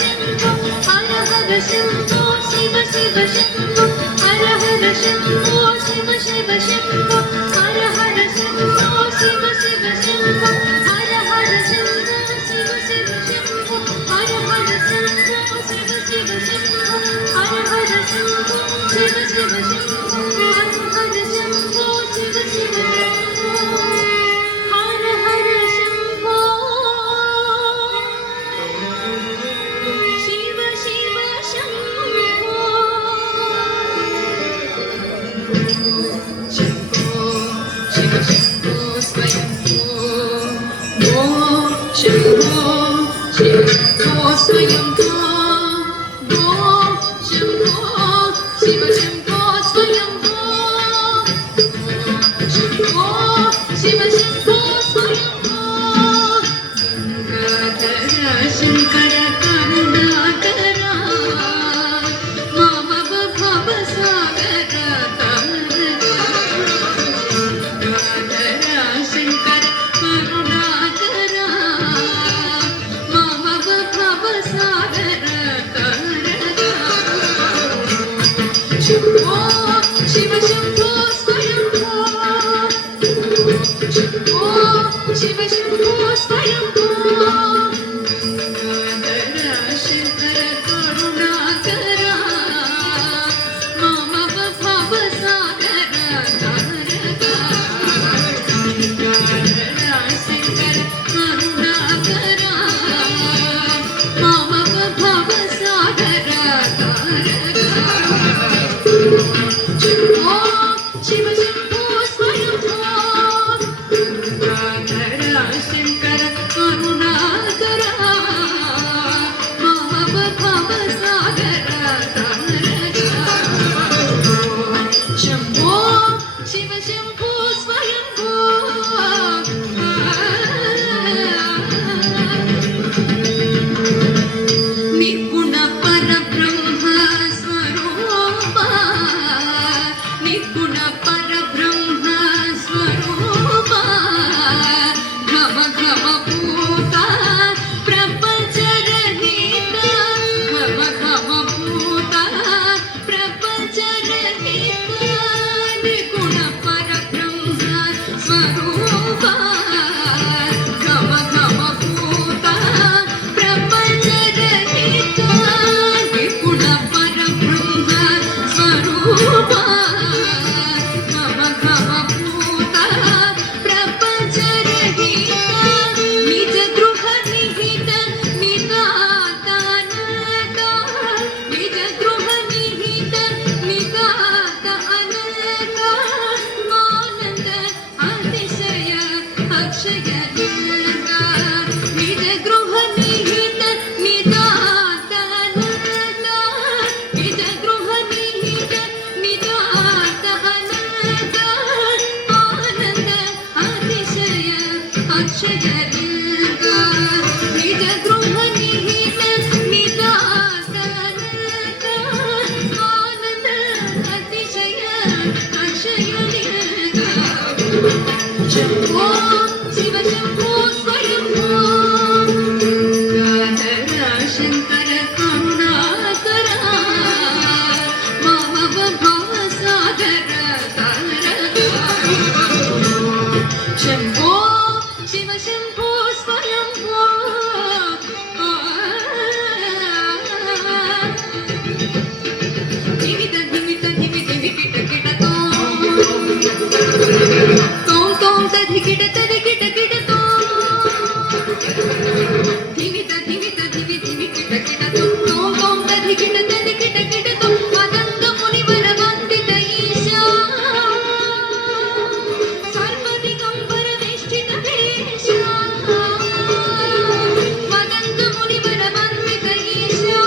शम्भो हर हर शम्भो शिव शिव शम्भो हर हर शम्भो शिव शिव शम्भो हर हर शम्भो शिव शिव शम्भो हर हर शम्भो शिव शिव शम्भो हर हर शम्भो शिव शिव शम्भो हर हर शम्भो शिव शिव शम्भो हर हर शम्भो शिव शिव शम्भो हर हर शम्भो शिव शिव शम्भो शम्भो शिव शम्भो स्वयंभो ओम शम्भो शिव शम्भो स्वयंभो ओम शम्भो शिव शम्भो स्वयंभो शम्भो शिव शम्भो स्वयंभो गंगाधर शंकर करुणाकरा मामव भव सागर गंगाधर शंकर करुणाकरा मामव भव सागर शम्भो शिव शम्भो स्वयंभो शम्भो शिव शम्भो स्वयंभो गंगाधर शंकर करुणाकरा मामव भव सागर गंगाधर शंकर करुणाकरा मामव भव सागर शम्भो शिव शम्भो स्वयंभो गंगाधर शंकर करुणाकरा मामव भव सागर शम्भो शिव शम्भो स्वयंभो निर्गुण परब्रह्म स्वरूप निर्गुण परब्रह्म स्वरूप घम घम भूत प्रपंच रहित घम घम भूत प्रपंच रहित निर्गुण परब्रह्म स्वरूप घम घम भूत प्रपंच रहित निर्गुण परब्रह्म स्वरूप घम घम भूत प्रपंच रहित निज गृह निहित निदातानंद निज गृह निहित निदात अनंत आनंद अतिशय अक्षय लिंग निज गृह निहित निदात अनंत निज गृह निहित निदात अनंत आनंद अतिशय अक्षय लिंग निज गृह निहित निदात अनंत आनंद अतिशय अक्षय लिंग शम्भो शिव शम्भो स्वयंभो गंगाधर शंकर करुणाकरा मामव भव सागर शम्भो शिव शम्भो स्वयंभो धिमित धिमित धिमि धिमि किट किट तों तों तधि किट तधि किट किट तों धिमित धिमित धिमि धिमि किट किट तों तों तधि किट किट तों मदंग मुनिवर वंदित ईशा सर्वदिगंबर वेष्टित भेषा मदंग मुनिवर वंदित ईशा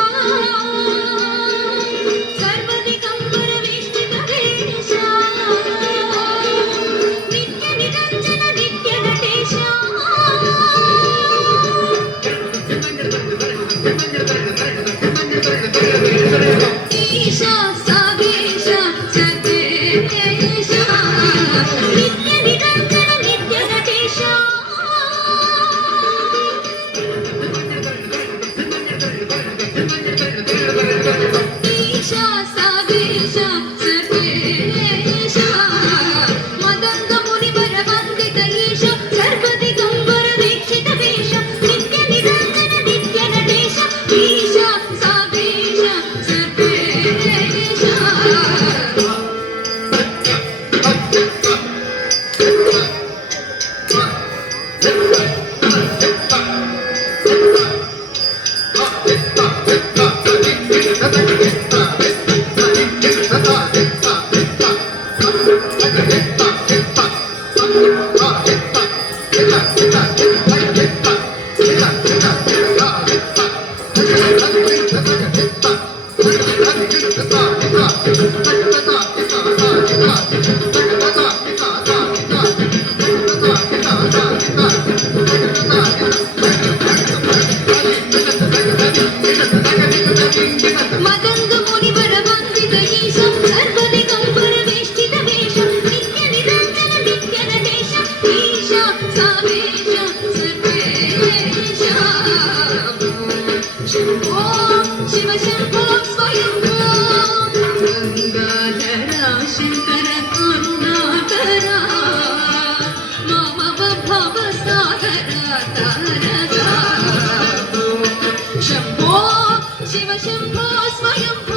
सर्वदिगंबर वेष्टित भेषा नित्य निरंजन नित्य नटेशा ईशा साधेश सदेश नित्य निरंजन नित्य नटेश మదంగ మునివర వందిత ఈశం సర్వదిగంబర వేష్టిత వేషం నిత్య నిరంజన నిత్య నటేశ ఈశ సవేశ సర్వేశ శంభో శివ శంభో స్వయంభో గంగాధర శంకర కరుణాకర మమ భవ సాగర తారక శంభో శివ శంభో స్వయంభో